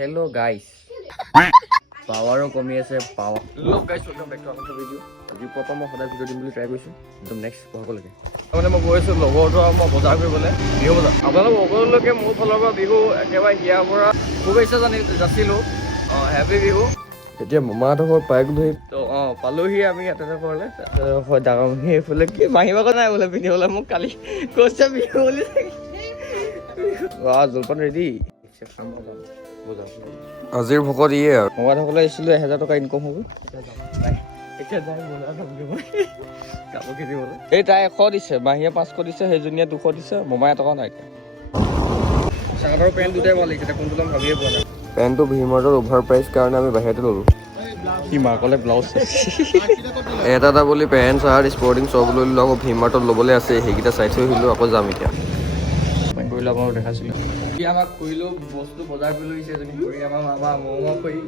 hello' গাইছ পাৱাৰো কমি আছে power log guys welcome back to another video' আজি পৰা মই সদায় ভিডিঅ' দিম বুলি ট্ৰাই কৰিছোঁ একদম নেক্সট পঢ়কলৈকে মানে মই গৈ আছোঁ লগৰটো আৰু মই বজাৰ কৰিবলৈ বিহু বজাৰ আপোনালোক সকলোলৈকে মোৰ ফালৰ পৰা বিহু একেবাৰে হিয়াৰ পৰা শুভেচ্ছা যাচিলোঁ হেপী বিহু এতিয়া মামাহঁতৰ ঘৰত বাইক লৈ তো পালোহি আমি এটা ঘৰলৈ ডাঙৰ মাহী এইফালে কি মাহী ভাগত নাই বোলে পিন্ধিবলৈ মোক কালি কৈছে বিহু বুলি জলপান ৰেডি আজিৰ ভকত ইয়ে আৰু মমাইসকলে আহিছিলোঁ 1000 টকা ইনকম হ'ব কাপোৰ কিনিবলৈ এই তাই 100 দিছে মাহীয়ে 500 দিছে সেইজনীয়ে 200 দিছে মমাই টকা নাই চাৰ্ট আৰু পেণ্ট দুটাই ভাল লাগিছে কোনটো ল'ম ভাবিয়ে পোৱা নাই পেণ্টটো ভিমাৰ্টৰ অভাৰ প্ৰাইচ কাৰণে আমি বাহিৰতে ল'লোঁ সি মাকলে ব্লাউজ এটা বুলি পেণ্ট চাৰ্ট স্পৰ্টিং চব লৈ ল'লোঁ আকৌ ভিমাৰ্টত ল'বলৈ আছে সেইকেইটা চাই থৈ আহিলোঁ আকৌ যাম এতিয়া কৰিলোঁ আপোনালোক দেখাইছিলোঁ আমাক কৰিলোঁ বস্তু বজাৰ কৰি লৈছে এজনী কৰি আমাৰ মামা খুৰী